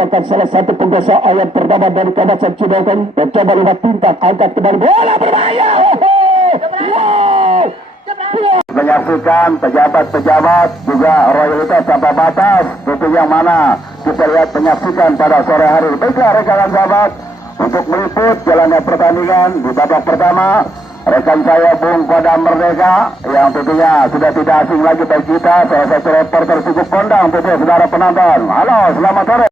merupakan salah satu penguasa ayat pertama dari kawasan Cilegon. Mencoba lewat tingkat, angkat kembali bola berbahaya. Wow. Menyaksikan pejabat-pejabat juga royalitas tanpa batas, itu yang mana kita lihat menyaksikan pada sore hari. Baiklah rekan sahabat, untuk meliput jalannya pertandingan di babak pertama, rekan saya Bung Kodam Merdeka yang tentunya sudah tidak asing lagi bagi kita, salah satu reporter cukup kondang untuk saudara penonton. Halo, selamat sore.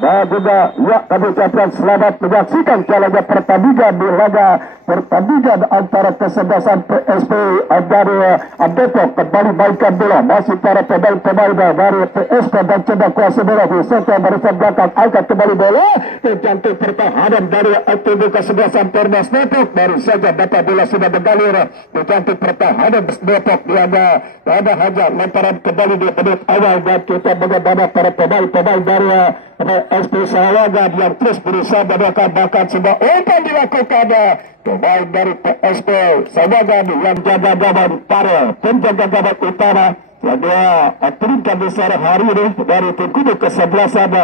Dan juga ya kami ucapkan selamat menyaksikan jalannya pertandingan di laga pertandingan antara kesebelasan PSP dari Depok kembali mainkan bola, masih para pemain-pemain dari PSP dan coba kuasa bola di sektor barisan belakang, angkat kembali bola terjangkau pertahanan dari tim kesebelasan Perdas Depok. Baru saja dapat bola sudah bergalir terjangkau pertahanan Depok, ada Hajar lemparan kembali di menit awal dan kita mengenai para pemain-pemain dari PSP Sarawak yang terus berusaha menekan bahkan sebuah umpan dilakukan pemain dari PSP Sarawak yang jaga gawang para penjaga gawang utama yang peringkat besar hari ini dari tim kudu kesebelasan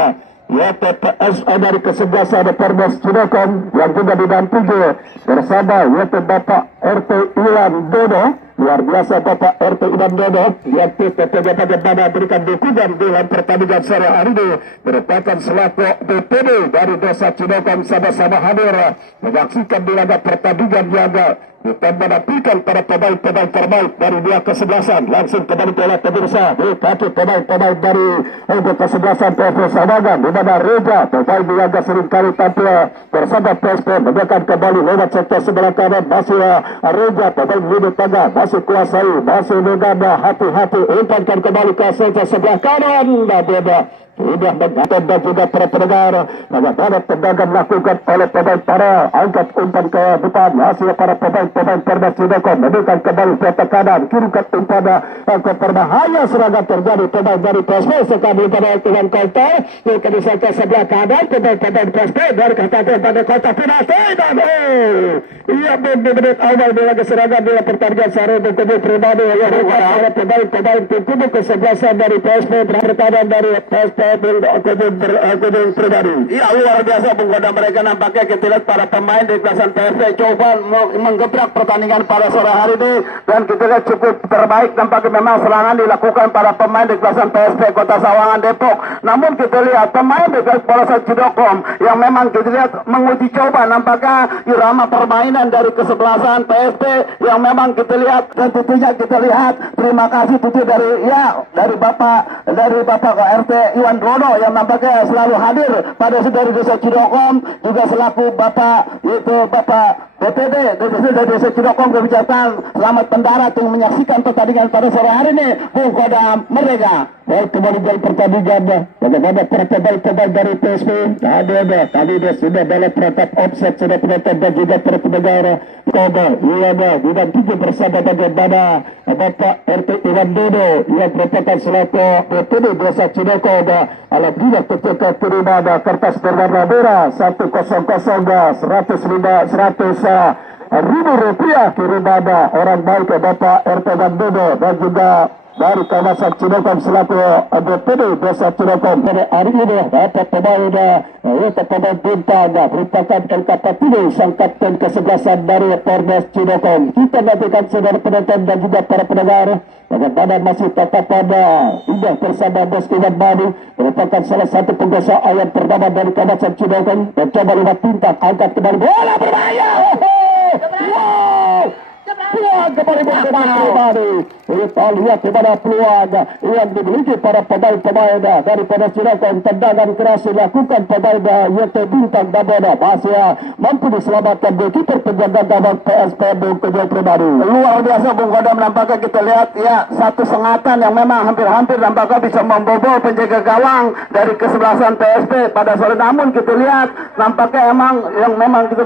ya PPS dari kesebelasan Perdas Cilegon yang juga didampingi bersama yaitu Bapak RT Iwan Dodo. Luar biasa Bapak RT Iwan Dodo yang bagaimana berikan dukungan dalam pertandingan sore hari ini, merupakan selaku DPD dari Desa Cilegon sama-sama hadir menyaksikan di laga pertandingan yang kita menampilkan para pemain-pemain terbaik dari dua kesebelasan. Langsung kembali bola pemirsa di kaki pemain-pemain dari kesebelasan PSP Sawangan, di mana Reza pemain yang seringkali tampil bersama PSP mendekat kembali lewat sektor sebelah kanan. Masih Reza pemain lini tengah masih kuasai, masih mengganda hati-hati umpankan kembali ke sektor sebelah kanan dan sudah mengatur dan juga para pendengar bagaimana tendangan dilakukan oleh pemain para angkat umpan ke depan, masih para pemain Perdas Cilegon mendekat kembali ke kanan, kirimkan umpan ke berbahaya, serangan terjadi pemain dari PSP sekali pada dengan kontak ke sektor sebelah kanan, pemain PSP dari kata pada kontak penalti dan ia menit awal di laga serangan di pertandingan sehari untuk pribadi yang oleh pemain tim kubu kesebelasan dari PSP pertahanan dari PSP kudung pribadi. Iya, luar biasa Bung Kodam. Mereka nampaknya kita lihat para pemain di kelasan PSP coba menggebrak pertandingan pada sore hari ini dan kita lihat cukup terbaik. Nampaknya memang serangan dilakukan para pemain di kelasan PSP Kota Sawangan Depok. Namun kita lihat pemain di kelasan Cilegon yang memang kita lihat menguji coba nampaknya irama permainan dari kesebelasan PSP yang memang kita lihat, dan tentunya kita lihat terima kasih tentu dari Bapak RT Iwan Dodo yang nampaknya selalu hadir pada saudara Desa Cilegon, juga selaku Bapak DPD dari Desa Cilegon kebijakan selamat pendarat yang menyaksikan pertandingan pada sore hari ini. Bung Kodam Merdeka. Baik, kembali dari pertandingan bagaimana pemain dari PSP tadi sudah dalam perangkat offset, sudah penonton dan juga para pendengar Koda didampingi bersama bagaimana Bapak RT Iwan Dodo yang merupakan selaku DPD Desa Cilegon. Alhamdulillah ketika terima kertas berwarna merah 100 ribu rupiah kiriman orang baik Bapak RT Iwan Dodo dan juga dari kawasan Cilegon selaku DPD Desa Cilegon. Pada hari ini dapat pemain bintang merupakan LKP sang kapten kesebelasan dari Perdas Cilegon. Kita nantikan saudara penonton dan juga para pendengar bagaimana masih tetap pada indah bersama Bos Iwan Madu, merupakan salah satu penguasa ayat pertama dari kawasan Cilegon. Mencoba lewat tingkat, angkat kembali bola berbahaya. Wow. Peluang kembali pribadi. Kita lihat di mana peluang yang dimiliki para pemain daripada Cilegon. Tendangan keras dilakukan pemain YT Bintang Dabona masih mampu diselamatkan goalkeeper penjaga gawang PSP Bung Kodam pribadi. Luar biasa Bung Kodam, nampaknya kita lihat satu sengatan yang memang hampir nampaknya bisa membobol penjaga gawang dari kesebelasan PSP pada sore. Namun kita lihat nampaknya memang kita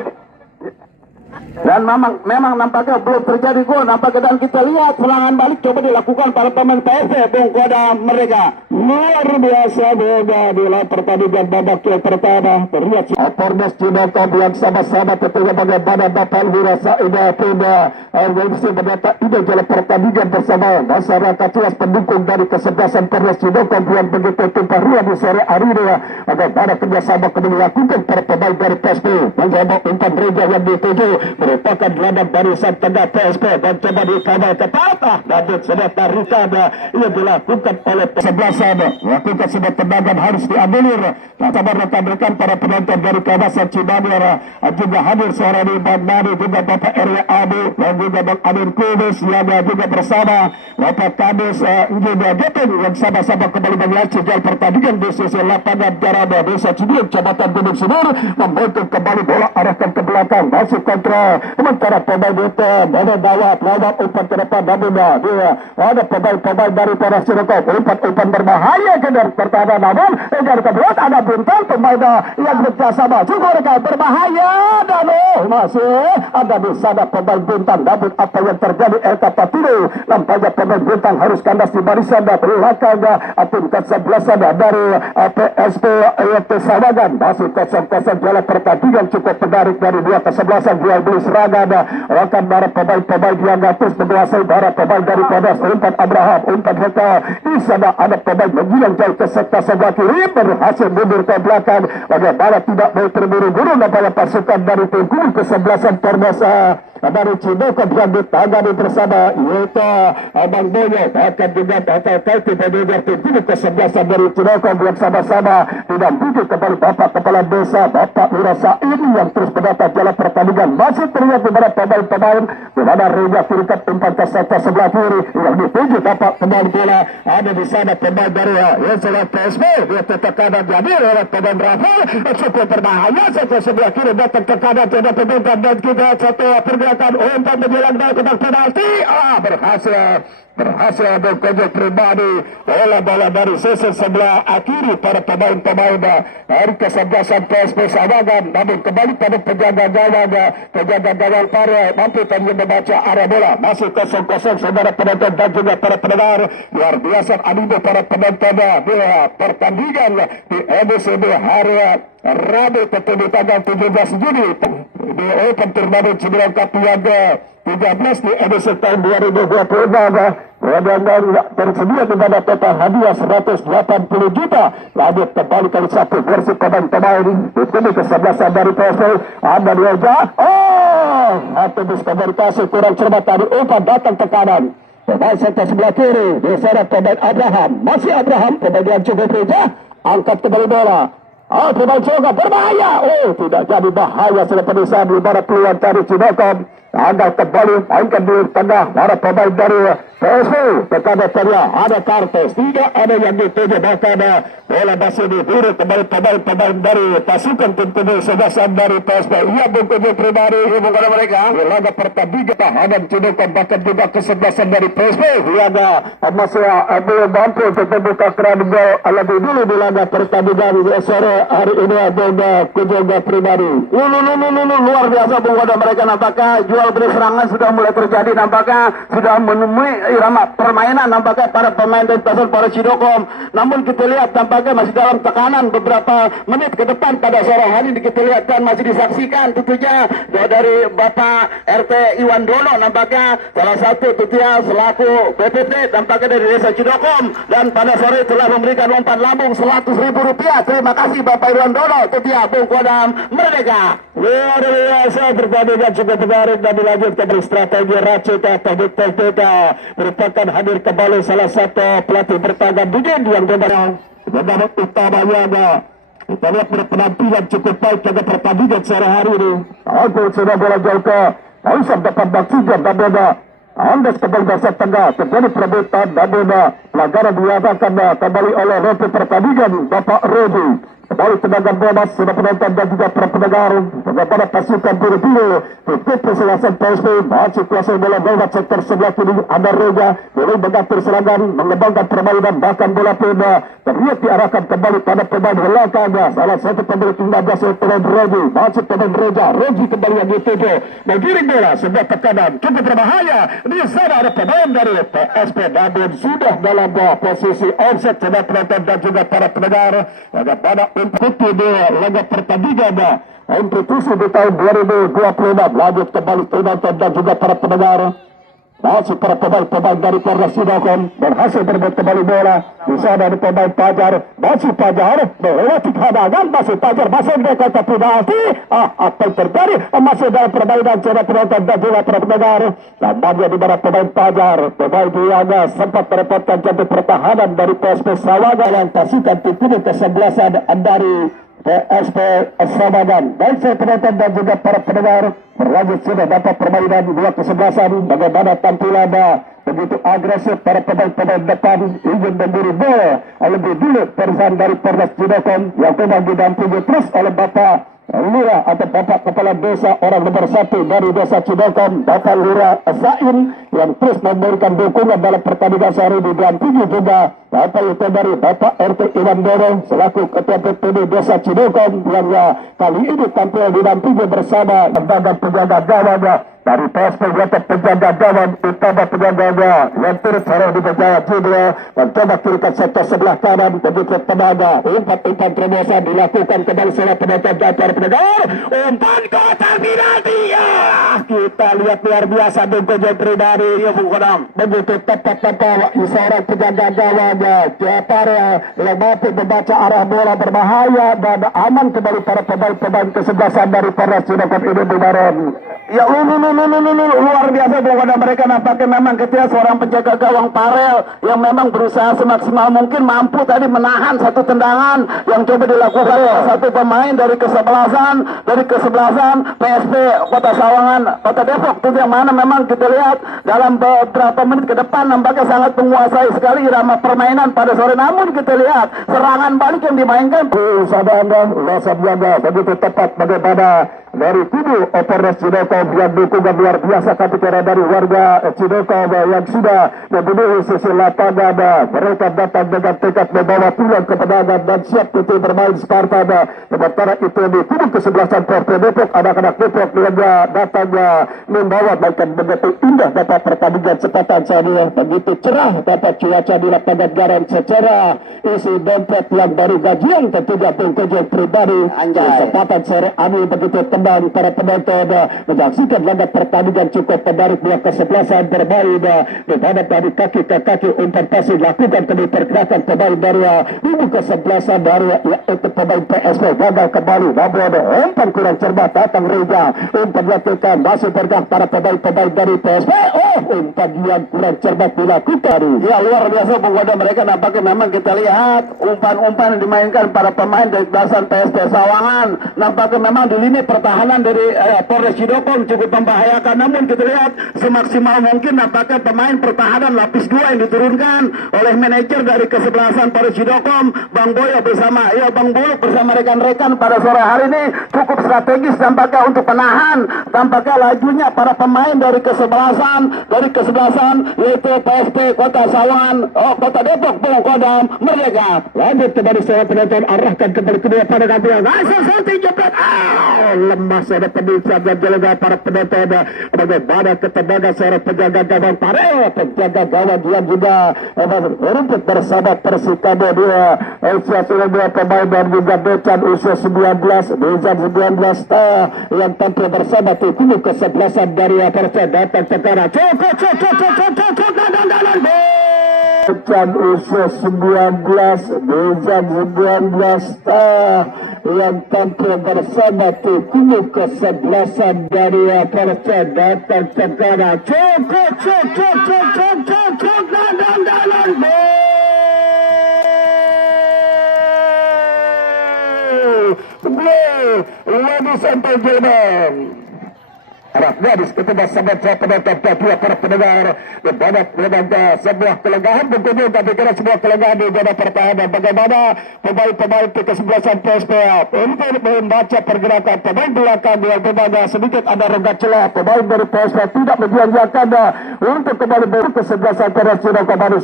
Dan memang nampaknya belum terjadi gol. Nampaknya, dan kita lihat serangan balik coba dilakukan para pemain PSP Bung Kodam mereka. Luar biasa boga di pertandingan babak yang pertama. Terlihat Pordes Cinokom yang sama-sama tentunya bagaimana Bapak Wirasa Ida Peda Organisasi berdata ide jalan pertandingan bersama masyarakat luas pendukung dari kesebelasan Pordes Cinokom yang begitu tumpah ruah di sore hari ini. Bagaimana kerjasama kembali dilakukan para pemain dari PSP mencoba umpan reja yang dituju merupakan gelandang barisan tengah PSP dan coba dikawal ke patah namun sudah tarikan ia dilakukan oleh kesebelasan. Lakukan sebuah tendangan harus dianulir. Sabar rekan-rekan para penonton dari kawasan Cimanir juga hadir suara di Bang Nani juga Bapak RW Adi dan juga Bang Amin Kudus yang juga bersama Bapak Kadis juga Geteng yang sama-sama kembali mengelaci jalan pertandingan di sisi lapangan Jarada Desa Cibiuk Kecamatan Gunung Sinur memberikan kembali bola arahkan ke belakang masuk kontra sementara pemain itu ada Dawat lawan umpan ke depan namun dia ada pemain dari Polres Cirebon umpan berbahaya ke dari pertahanan namun dari kedua ada Buntal pemain yang bekerjasama juga mereka berbahaya dan masih ada di sana pemain Bintang namun apa yang terjadi Elka Patino nampaknya pemain Bintang harus kandas di barisan belakang tim kesebelasan dari PSP EFT Sawangan masih kosong-kosong jalan pertandingan cukup menarik dari dua kesebelasan jual beli serangan akan para pemain yang atas menguasai para pemain dari Polres umpan Abraham umpan Heka di sana ada pemain menghilang jauh ke sektor sebelah kiri berhasil mundur ke belakang bagaimana tidak mau terburu-buru nampaknya pasukan dari tim kubu kesebelasan Polres dari Cinokom yang ditangani bersama yaitu Abang Boyo akan juga kaki mendengar tim kubu kesebelasan dari Cinokom yang sama-sama didampingi kembali Bapak Kepala Desa Bapak Wirasa ini yang terus menata jalan pertandingan masih terlihat di mana pemain di mana Reja tingkat umpan ke sektor sebelah kiri yang dituju Bapak kembali bola ada di sana pemain dari yang sudah PSB dia tetap kanan diambil oleh pemain Rafael cukup berbahaya sektor sebelah kiri datang ke kanan tidak pentingkan dan kita satu pergerakan umpan menjelang dari kotak penalti berhasil berkojok pribadi bola dari sisi sebelah kiri para pemain dari kesebelasan PSP Sawangan namun kembali pada penjaga gawang Pare mampu tadi membaca arah bola masih kosong-kosong saudara penonton dan juga para pendengar luar biasa animo para penonton di pertandingan di MCB hari Rabu di tanggal 17 Juni di Open Turnamen Cibinong Cup yang 13 di edisi tahun 2026 dan tersedia di mana total hadiah 180 juta lanjut kembali kali satu versi pemain-pemain ini kesebelasan dari PSP ada di Eja aktivis komunikasi kurang cermat tadi umpan datang ke kanan pemain sektor sebelah kiri di sana pemain Abraham masih Abraham pemain yang cukup Reja angkat kembali bola pemain Soga berbahaya tidak jadi bahaya selepas di mana peluang dari Cinokom anda kembali mainkan di tengah para pemain dari PSP kepada Teria ada Kartes tidak ada yang dituju bahkan bola masih diburu kembali pemain dari pasukan tentunya sebasan dari PSP ia berkunjung pribadi bukan mereka laga pertandingan tahanan Cinokom bahkan juga kesebelasan dari PSP yang masih belum mampu untuk membuka keran gol lebih dulu di laga pertandingan sore hari ini ada kunjung pribadi luar biasa bukan mereka nampaknya jual beli serangan sudah mulai terjadi nampaknya sudah menemui irama permainan nampaknya para pemain dari Polres Cinokom namun kita lihat nampaknya masih dalam tekanan beberapa menit ke depan pada sore hari ini kita lihat kan masih disaksikan tentunya dari Bapak RT Iwan Dono nampaknya salah satu tentunya selaku BPT nampaknya dari Desa Cinokom dan pada sore telah memberikan umpan lambung Rp100.000 terima kasih Bapak Iwan Dono tentunya Bung Kodam Merdeka luar biasa pertandingan cukup menarik dan dilanjutkan dari strategi Racita teknik merupakan hadir kembali salah satu pelatih bertangan dingin yang benar utamanya kita lihat penampilan cukup baik pada pertandingan sore hari ini aku sudah bola jauh ke Aisyah dapat baksinya dan beda Andes kembali dasar tengah terjadi perebutan dan beda pelanggaran dilakukan kembali oleh referee pertandingan Bapak Rodi kembali tendangan bebas sudah penonton dan juga para pendengar kepada pasukan biru-biru titik keselasan PSP masih kuasa bola lewat sektor sebelah kiri Andar Reza boleh mengatur serangan mengembangkan permainan bahkan bola pun terlihat diarahkan kembali pada pemain belakangnya salah satu pemilik 15 pemain Regi masih pemain Regi kembali yang dituju menggiring bola sebuah tekanan cukup berbahaya di sana ada pemain dari PSP namun sudah dalam posisi offset sudah penonton dan juga para pendengar pada untuk laga pertandingan kompetisi di tahun 2026 lanjut kembali penonton dan juga para pendengar masih para pemain dari Polres Sidokon berhasil berebut kembali bola di sana ada pemain Pajar masih Pajar melewati hadangan masih Pajar masih dekat ke penalti apa yang terjadi masih dalam permainan sudah penonton dan juga para pendengar nampaknya di mana pemain Pajar pemain Diana sempat merepotkan jantung pertahanan dari PSP Sawaga yang pasukan tim kesebelasan dari PSP Sawagan baik saya penonton dan juga para pendengar berlanjut sudah dapat permainan di dua kesebelasan bagaimana tampilan begitu agresif para pemain depan ingin memburu bola lebih dulu persahan dari Polres Sidokon yang memang didampingi terus oleh Bapak Lura atau Bapak Kepala Desa orang nomor 1 dari Desa Cidokon Bapak Lura Zain yang terus memberikan dukungan dalam pertandingan sehari ini dan tinggi juga Bapak itu dari Bapak RT Iwan Dorong selaku Ketua PPD Desa Cidokon yang kali ini tampil didampingi bersama lembaga penjaga gawang dari PSP Gatot penjaga gawang utama penjaganya yang turut harus dipercaya juga mencoba kirikan sektor sebelah kanan begitu tenaga umpan terobosan dilakukan kembali setelah penonton dan para pendengar umpan kotak penalti kita lihat luar biasa dukungan pribadi ya Bung begitu tepat seorang penjaga gawang Tiapara yang mampu membaca arah bola berbahaya dan aman kembali para pemain kesebelasan dari Polres Sidokon ini Bumaron. Ya luar biasa bahwa mereka nampaknya memang ketika seorang penjaga gawang Parel yang memang berusaha semaksimal mungkin mampu tadi menahan satu tendangan yang coba dilakukan satu pemain dari kesebelasan PSP Kota Sawangan Kota Depok itu yang mana memang kita lihat dalam beberapa menit ke depan nampaknya sangat menguasai sekali irama permainan pada sore namun kita lihat serangan balik yang dimainkan Sabiaga begitu tepat bagaimana dari kubu Polres Cidokon yang dukungan luar biasa ketika dari warga Cidokon yang sudah memenuhi sisi lapangan mereka datang dengan tekad membawa pulang kemenangan dan siap untuk bermain Spartan sementara itu di kubu kesebelasan PSP Depok anak-anak Depok yang datangnya membawa bahkan begitu indah dapat pertandingan sepatan saja begitu cerah dapat cuaca di lapangan garam secara isi dompet yang baru gajian tentunya pengkerja pribadi sepatan sore ini begitu tenang para penonton menyaksikan laga pertandingan cukup menarik dua kesebelasan bermain di mana dari kaki ke kaki umpan pasir lakukan kembali pergerakan pemain dari kubu kesebelasan dari yaitu pemain PSP gagal kembali namun umpan kurang cermat datang Reza umpan dilakukan masih bergerak para pemain dari PSP umpan yang kurang cermat dilakukan ya luar biasa pengoda mereka nampaknya memang kita lihat umpan-umpan dimainkan para pemain dari belasan PSP Sawangan nampaknya memang di lini pertahanan dari Polres Sidokon cukup membahayakan namun kita lihat semaksimal mungkin nampaknya pemain pertahanan lapis 2 yang diturunkan oleh manajer dari kesebelasan Polres Sidokon Bang Boyo bersama Bang Buluk bersama rekan-rekan pada sore hari ini cukup strategis tampaknya untuk menahan tampaknya lajunya para pemain dari kesebelasan yaitu PSP Kota Sawangan Kota Depok Bung Kodam Merdeka lanjut kembali seorang penonton arahkan kembali kedua pada kampion Santi jepret lemah ada pemirsa dan jalan para penonton bagaimana ketebagan seorang penjaga gawang Parel penjaga gawang dia juga rumput bersama Persikabo dia usia sudah dua pemain dan juga Becan usia 19 yang tampil bersama tim kesebelasan dari Persib datang ke tanah cocok Becan usia 19 yang tampil bersama tim kesebelasan dari Persib datang ke tanah ladies and gentlemen Arah gadis ketika sahabat penonton dua para pendengar berbeda sebuah kelegahan berkunjung tapi kira sebuah kelegahan di zona pertahanan. Bagaimana pemain-pemain kesebelasan PSPA untuk membaca pergerakan pemain belakang yang berbeda sedikit ada rongga celah. Pemain dari PSPA tidak menjanjikan untuk kembali berkesebelasan internasional kembali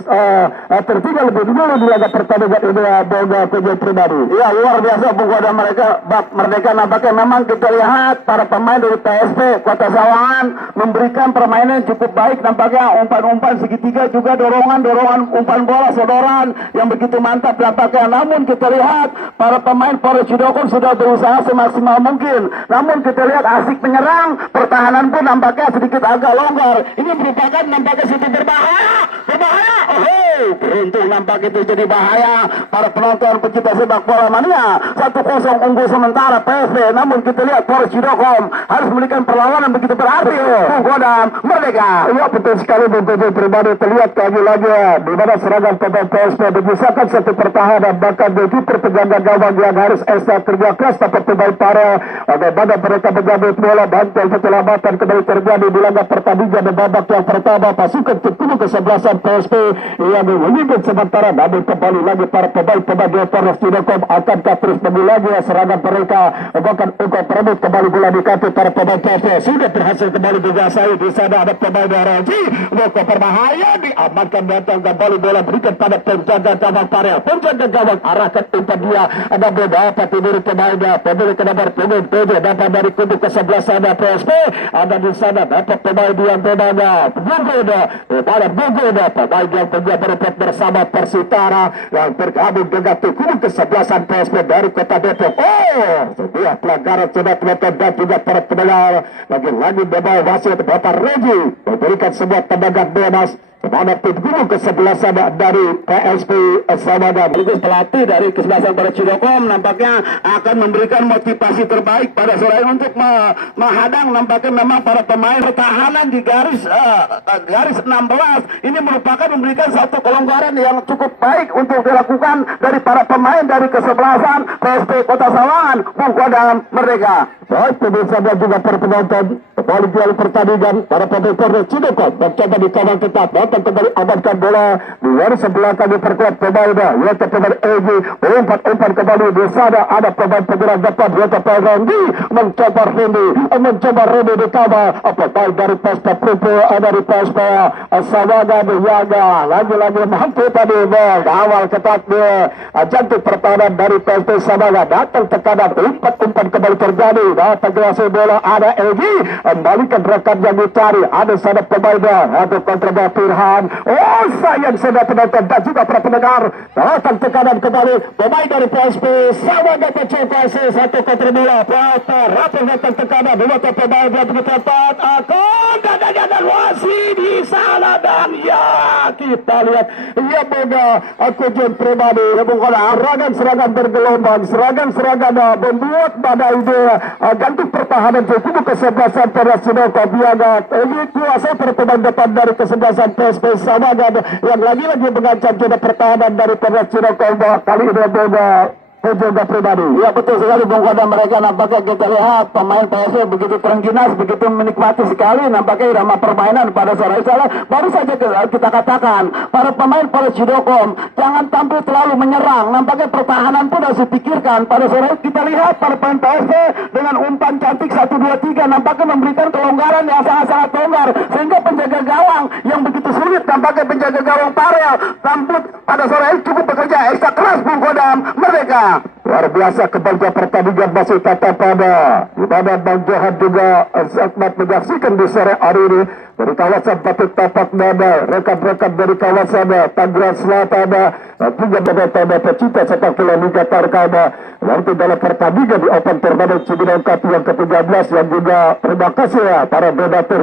tertinggal lebih dulu di laga pertandingan ini Boga Kunjung Pribadi. Ya luar biasa penggoda mereka bak Merdeka nampaknya memang kita lihat para pemain dari PSP Kota Sawangan memberikan permainan cukup baik nampaknya umpan-umpan segitiga juga dorongan umpan bola sodoran yang begitu mantap nampaknya. Namun kita lihat para pemain Polres Cidokon sudah berusaha semaksimal mungkin. Namun kita lihat asik menyerang, pertahanan pun nampaknya sedikit agak longgar. Ini merupakan nampaknya situ berbahaya. Beruntung nampak itu jadi bahaya para penonton pecinta sepak bola mania. 1-0 unggul sementara PSP. Namun kita lihat Polres Cidokon harus memberikan perlawanan begitu berarti. Godam Merdeka. Ya betul sekali Kunjung Pribadi terlihat lagi-lagi di mana serangan pemain PSP menyisakan satu pertahanan bahkan begitu penjaga gawang yang harus ekstra kerja keras dapat pemain para bagaimana mereka menjadi bola bantal keselamatan kembali terjadi di laga pertandingan di babak yang pertama pasukan ke-10 kesebelasan PSP yang memimpin sementara namun kembali lagi para pemain-pemain di Polres Cidokon akankah terus lagi serangan mereka bahkan untuk perebut kembali bola di kaki para pemain PSP sudah berhasil kembali dikuasai. Di sana ada pemain RLG Loko berbahaya diamankan datang kembali bola berikan pada penjaga gawang Parel. Penjaga gawang arahkan umpan dia ada beberapa tidur pemainnya pemilik nomor punggung 7 dapat dari kubu ke-11 ada PSP ada di sana dapat pemain yang bedanya Bugoda pada Bugoda pemain yang punya berebut bersama Persitara yang bergabung dengan kubu ke-11 PSP dari Kota Depok. Sebuah pelanggaran sudah terjadi dan juga para pendengar lagi-lagi membawa wasit Bapak Regi memberikan sebuah tendangan bebas kepada tim guru ke-11 dari PSP Sawangan. Pelatih dari kesebelasan Polres Cidokon nampaknya akan memberikan motivasi terbaik pada sore untuk menghadang nampaknya memang para pemain pertahanan di garis 16 ini merupakan memberikan satu kelonggaran yang cukup baik untuk dilakukan dari para pemain dari kesebelasan PSP Kota Sawangan Godam Merdeka. Baik pemirsa dan juga para penonton kembali di pertandingan para pemain Polres Cidokon mencoba di kawasan ketat datang kembali amankan bola di garis sebelah kami perkuat pemain yaitu pemain Egi umpan kembali di sana ada pemain penggerak depan yaitu pemain Randy mencoba Randy di kawan pemain dari PSP Prupo ada di PSP Sawangan Yaga lagi-lagi mampu tadi awal ketat dia jantung pertahanan dari PSP Sawangan datang tekanan umpan kembali terjadi datang gelasi bola ada Egi kembalikan rekan yang dicari ada sana pemainnya ada kontra Firhan. Sayang sudah penonton dan juga para pendengar datang tekanan kembali pemain dari PSP Sawangan mencoba satu kontra bola Rapi datang tekanan dua pemain yang begitu tepat akan dan wasit di sana dan ya kita lihat ya Boga Kunjung Pribadi ya Bung serangan bergelombang serangan membuat badai dia gantung pertahanan kubu ke-11 Polres Cidokon Biaga ini kuasa pertemuan depan dari kesebelasan PSP Sawangan yang lagi-lagi mengancam zona pertahanan dari Polres Cidokon kali ini Boga Kunjung Pribadi. Ya betul sekali Bung Kodam mereka nampaknya kita lihat pemain PSP begitu terengginas begitu menikmati sekali nampaknya irama permainan pada sore ini. Baru saja kita katakan para pemain Polres Cidokon jangan tampil terlalu menyerang nampaknya pertahanan pun harus dipikirkan pada sore ini. Kita lihat para pemain PSP dengan umpan cantik 1, 2, 3 nampaknya memberikan kelonggaran yang sangat-sangat longgar sehingga penjaga gawang yang begitu sulit nampaknya penjaga gawang Parel tampil pada sore ini cukup bekerja ekstra keras Bung Kodam Merdeka. Luar biasa kembali pertandingan masih kata pada di mana Bang Johan juga sangat menyaksikan di sore hari ini dari kawasan Batu Tapak Nada rekan-rekan dari kawasan Tangerang Selatan dan juga pada pecinta sepak bola Liga Tarkana nanti dalam pertandingan di Open Turnamen Cibinong Cup yang ke-13 yang juga terima kasih para donatur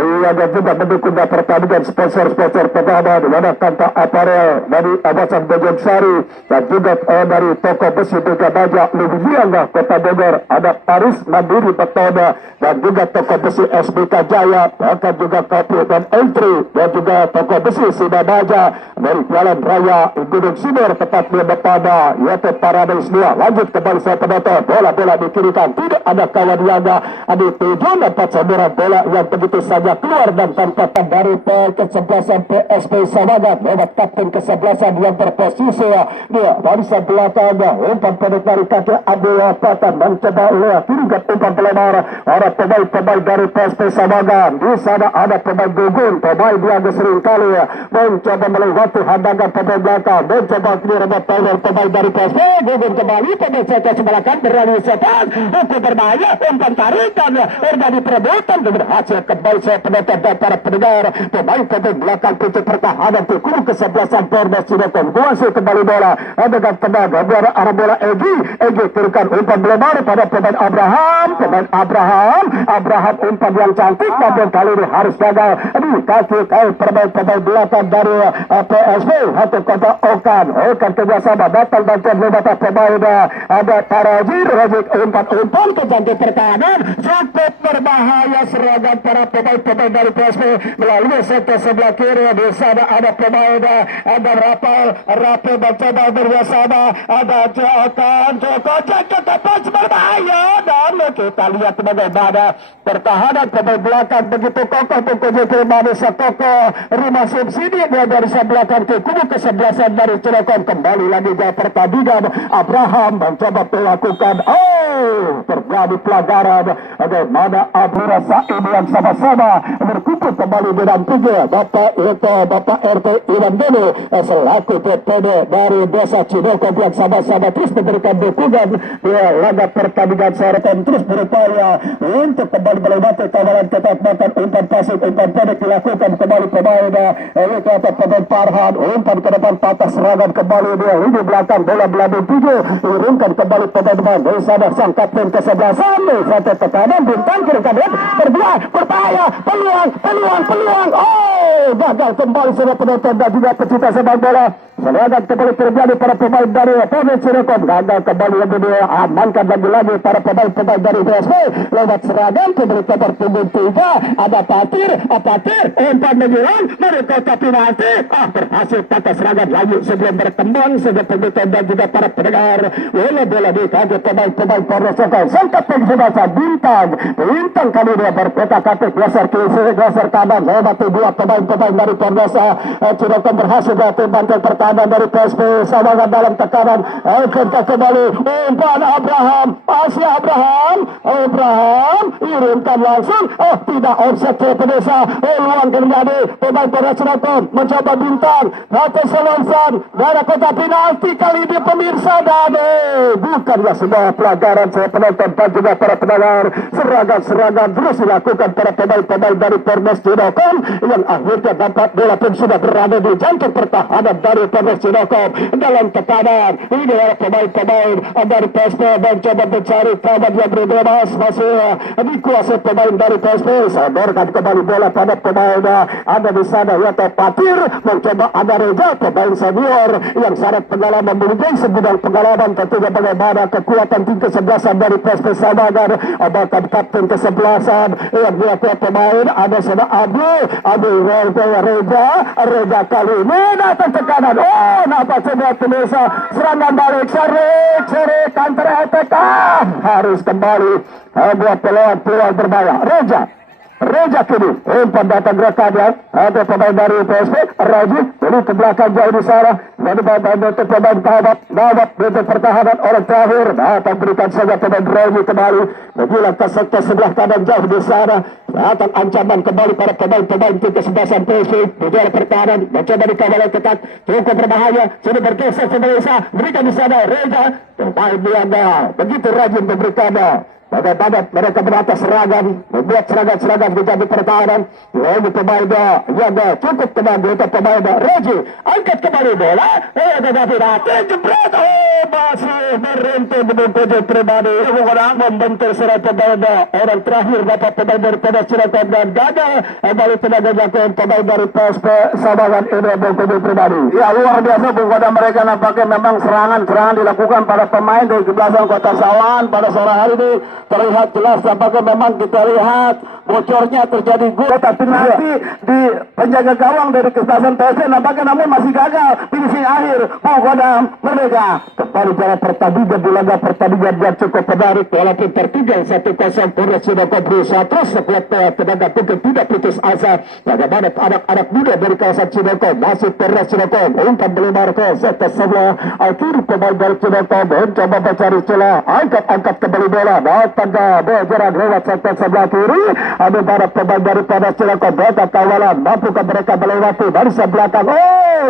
yang juga mendukung pertandingan sponsor pertama di mana tanpa aparel dari kawasan Bojongsari dan juga dari toko besi Mega Baja Lubiang Kota Bogor ada Paris Mandiri Betona dan juga toko besi SBK Jaya bahkan juga Kopi dan Entry dan juga toko besi sudah baja dari Jalan Raya Gunung Sindur tepatnya pada yaitu Parade Isnia. Lanjut kembali saya penonton, bola di kiri kan tidak ada kawan jaga, ada tujuan dapat semburan bola yang begitu saja keluar dan tanpa dari kesebelasan PSP Samagat lewat kapten kesebelasan yang berposisi dia barisan belakang umpan pendek dari kaki Abdul Patan mencoba lihat kiri umpan pelebar ada pemain dari PSP Samagat. Di sana ada pemain Gugun, pemain yang sering kali mencoba melewati hadangan pemain belakang, mencoba clear pemain dari PSP. Gugun kembali pemain saya sebelakan berani setan hukum berbahaya umpan tarikan dari perebutan berhasil kembali saya penonton dan para pendengar pemain belakang pintu pertahanan di kubu kesebelasan Perdas Cirebon kuasai kembali bola dengan tenang biar arah bola Egi kirikan umpan melebar pada pemain Abraham umpan yang cantik namun kali ini harus gagal di kaki pemain belakang dari PSB satu kota Okan kerjasama datang bantuan lewat pemain ada Parajir umpan ke jantung pertahanan cukup berbahaya serangan para pemain dari PSB melalui sektor sebelah kiri. Di sana ada pemain ada Rapel mencoba bersama ada Joko tepat berbahaya dan kita lihat bagaimana pertahanan pemain belakang begitu kokoh Joko Manusia kokoh rumah subsidi dia dari belakang ke kubu kesebelasan dari Cirebon kembali lagi ke pertandingan. Abraham mencoba melakukan terjadi pelanggaran bagaimana Abdul Said yang sama-sama berkumpul kembali dengan tiga Bapak RT Iwan Dene selaku PPD dari Desa Cinokop yang sama-sama terus memberikan dukungan di laga pertandingan Cirebon terus berupaya untuk kembali melewati kawalan ketat bahkan umpan pasif umpan pendek dilakukan kembali pemain pemain Farhan umpan ke depan patah serangan kembali dia di belakang bola belakang tujuh diurunkan kembali pemain dari sana sang kapten kesebelasan satu tekanan bintang kiri kanan berdua berbahaya peluang gagal kembali sudah penonton dan juga pecinta sepak bola. Serangan kembali terjadi para pemain dari Perdas Cirebon gagal kembali dia amankan lagi para pemain dari PSB lewat serangan kembali ke pertandingan tiga ada Patir umpan menyerang mereka tapi nanti berhasil patah serangan lagi sebelum berkembang sehingga penonton dan juga para pendengar bola di kaki pemain Perdas Cirebon sangkap penjelasan bintang kali dia berkotak-katik geser kanan lewat dua pemain dari Perdas Cirebon berhasil bantuan pertahanan dari PSP Samagat dalam tekanan kita kembali umpan Abraham irimkan langsung tidak offset ke pedesa luang terjadi pemain Perdas Cirebon mencoba bintang Ratu Selonsan dari kota penalti kali ini pemirsa dan bukanlah sebuah pelanggaran saya penonton dan juga para pendengar serangan terus dilakukan para pemain dari Perdas Cirebon yang akhirnya dapat bola pun sudah berada di jantung pertahanan dari Perdas Cirebon dalam tekanan ini adalah pemain dari PSP mencoba mencari kawan yang berbebas masih dikuasai pemain dari PSP sodorkan kembali bola pada pemain ada di sana yaitu Patir mencoba ada Reza pemain senior yang sangat pengalaman memiliki sebidang pengalaman tentunya bagaimana kekuatan tim kesebelasan dari PSP Samagat bahkan kapten kesebelasan yang dilakukan pemain ada sana Abu Reza kali ini datang ke kanan nampak semua pemirsa serangan balik Syarik antara ETK harus kembali buat peluang berbahaya Reja kini umpan datang gerakannya ada pemain dari PSP Raji ini ke belakang jauh di sana dari pemain Nawab bentuk pertahanan orang terakhir datang berikan saja pemain Raji kembali menjulang ke sektor sebelah kanan jauh di sana datang ancaman kembali para pemain tim kesebelasan PSP menjulang pertahanan mencoba dikawal ketat cukup berbahaya sudah bergeser pemirsa berikan di sana Reja pemain Niaga begitu rajin memberikan pada mereka beratas serangan membuat serangan menjadi pertahanan lalu pemain yang cukup tenang untuk pemain Reji angkat kembali bola tetapi nanti jebret masih merintih menuju pribadi orang membentur serangan pemain orang terakhir dapat pemain dari Perdas Cirebon dan gagal kembali tenaga jagoan pemain dari PSP Samagat ini menuju pribadi luar biasa pada mereka nampaknya memang serangan dilakukan pada pemain dari kesebelasan Kota Sawan pada sore hari ini terlihat jelas apakah memang kita lihat bocornya terjadi gol, tapi nanti di penjaga gawang dari kesebelasan PSM nampaknya namun masih gagal finishing akhir. Bung Kodam Merdeka kembali jalan Pertandingan di laga pertandingan yang cukup menarik walaupun tertinggal 1-0. Polres Sidoko berusaha terus sekuat tenaga pun tidak putus asa. Bagaimana anak-anak muda dari kawasan Sidoko masih Polres Sidoko umpan melemar ke setes sebelah kiri pemain dari Sidoko mencoba mencari celah, angkat kembali bola datang ke bergerak lewat setes sebelah kiri. Ada para pemain daripada Sidoko beta kawalan mampukah mereka melewati barisan belakang,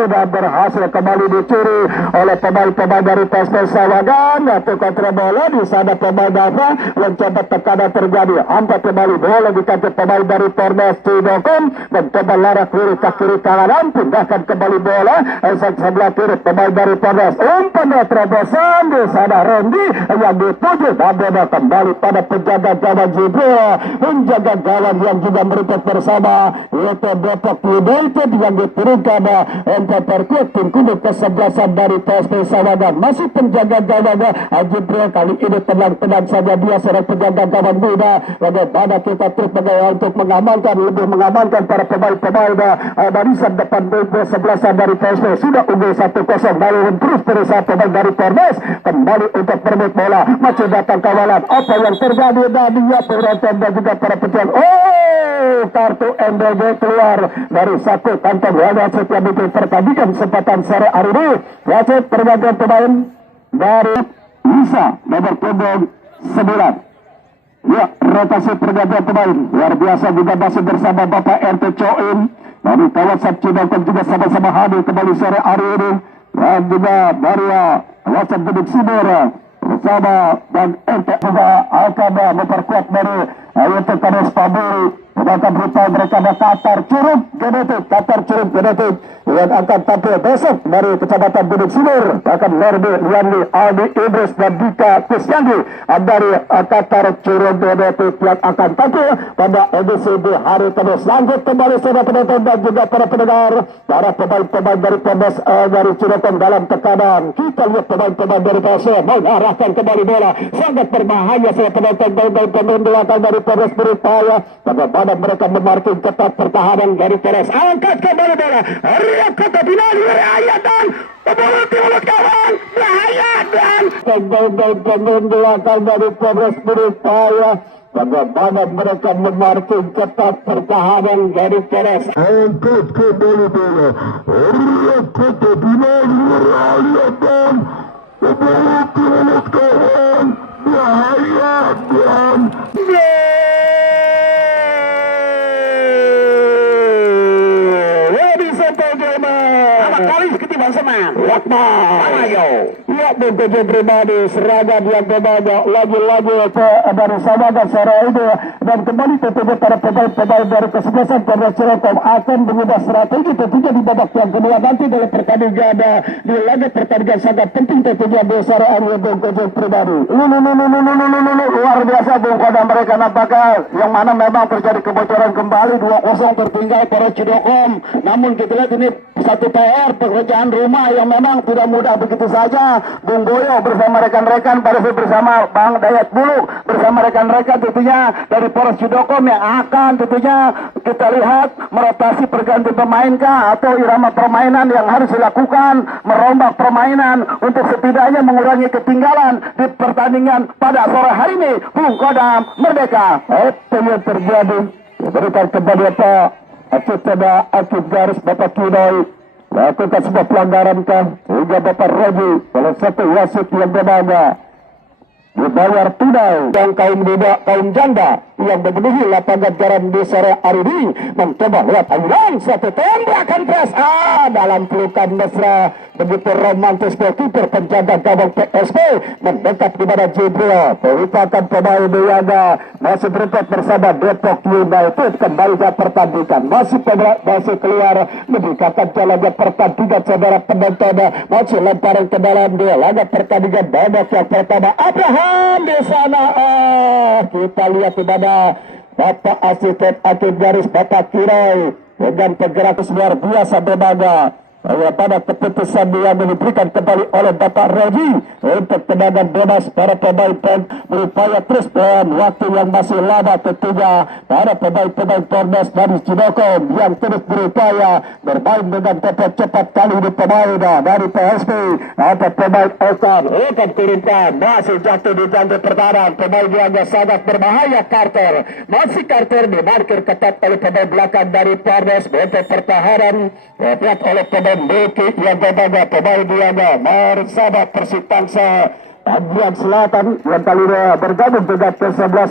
dan berhasil kembali dicuri oleh pemain-pemain dari PSP Sawagan. Yaitu kontra bola di sana pemain Dava mencoba tekanan terjadi, angkat kembali bola di kaki pemain dari Polres Sidoko mencoba larak kiri ke kiri kanan, pindahkan kembali bola sebelah kiri pemain dari Polres, umpan terobosan di sana Randy yang dituju dan bola kembali pada penjaga gawang Jibril, menjaga gawang yang juga merupakan bersama yaitu Depok United yang diturunkan untuk perkuat tim kubu kesebelasan dari PSP Sawagan. Masih penjaga gawang Jibril kali ini tenang-tenang saja dia seorang penjaga gawang muda. Bagaimana kita terus untuk lebih mengamankan para pemain-pemain barisan depan kesebelasan dari PSP sudah unggul 1-0. Lalu terus berusaha pemain dari Polres kembali untuk berebut bola, masih datang kawalan. Apa yang terjadi tadi ya penonton dan juga para penonton? Kartu MBG keluar dari satu kantong wadah setiap itu pertandingan kesempatan sore hari ini. Wasit pergantian pemain dari Isa nomor punggung 9. Ya, rotasi pergantian pemain luar biasa juga masih bersama Bapak RT Coin dari kawasan Cidangkong juga sama-sama hadir kembali sore hari ini, dan juga dari kawasan Gedung Sumur bersama dan RT juga akan memperkuat dari yaitu Kades Paburi. Mereka beritahu mereka ada Qatar Curug Genetik yang akan tampil besok dari Kecamatan Gunung Sumur. Akan Nordi Rianli, Aldi Idris dan Dika Kusyangi dari Qatar Curug Genetik yang akan tampil pada edisi di hari Kamis. Lanjut kembali saudara penonton dan juga para pendengar, para pemain-pemain dari Polres dari Cirebon dalam tekanan. Kita lihat pemain-pemain dari PSM mengarahkan kembali bola, sangat berbahaya saudara penonton. Pemain belakang dari Polres berupaya bagaimana mereka memarking ketat pertahanan dari Polres. Angkat kembali bola, riak ke final, bahaya dan mulut kawan, bahaya dan pemain belakang dari Polres berupaya bagaimana mereka memarking ketat pertahanan dari Polres. Angkat kembali bola, riak ke final, bahaya dan mulut kawan, bahaya dan kali ketimbang seman Lakman ayo lihat bekerja pribadi seragam yang berbeda lagi-lagi dari Sawagan sore ini, dan kembali tentunya para pemain-pemain dari kesebelasan Polres Cirebon akan mengubah strategi tentunya di babak yang kedua nanti dalam pertandingan di laga pertandingan sangat penting tentunya besar area bekerja pribadi. Luar biasa Bung Kodam mereka nampaknya yang mana memang terjadi kebocoran kembali 2-0 tertinggal Polres Cidokom. Namun kita lihat ini satu PR pekerjaan rumah yang memang tidak mudah begitu saja. Bung Boyo bersama rekan-rekan pada bersama Bang Dayat Buluk bersama rekan-rekan tentunya dari Polres Cidokom yang akan tentunya kita lihat merotasi pergantian pemain kah atau irama permainan yang harus dilakukan, merombak permainan untuk setidaknya mengurangi ketinggalan di pertandingan pada sore hari ini. Bung Kodam Merdeka. Apa yang terjadi? Berikan kembali Akib garis Bapak Kidoi lakukan sebuah pelanggaran kan hingga Bapak Roji salah satu wasit yang bernama dibayar tunai yang kaum muda kaum janda yang memenuhi lapangan garam di sore hari ini mencoba lihat aliran satu tembakan pres dalam pelukan mesra begitu romantis goalkeeper penjaga gawang PSP mendekat kepada Jibril merupakan pemain Biaga masih berdekat bersama Depok United kembali ke pertandingan masih keluar mendekatkan jalannya pertandingan saudara penonton masih lemparan ke dalam dia laga pertandingan babak yang pertama Abraham di sana kita lihat di mana Bapak asisten Akib garis Bapak Kirai dengan pergerakan luar biasa berbeda pada keputusan yang diberikan kembali oleh Bapak Regi untuk tendangan bebas para pemain berupaya terus dan waktu yang masih lama tentunya para pemain Pordes dari Cinokom yang terus berupaya bermain dengan tempo cepat kali ini pemain dari PSP ada pemain Okan turunkan masih jatuh di jantung pertahanan pemain yang sangat berbahaya Carter dimarkir ketat oleh pemain belakang dari Pordes untuk pertahanan dibuat oleh pemain Beki yang berbeda pemain Diaga bersama Persitangsa Bagian Selatan yang kali ini bergabung dengan ke-11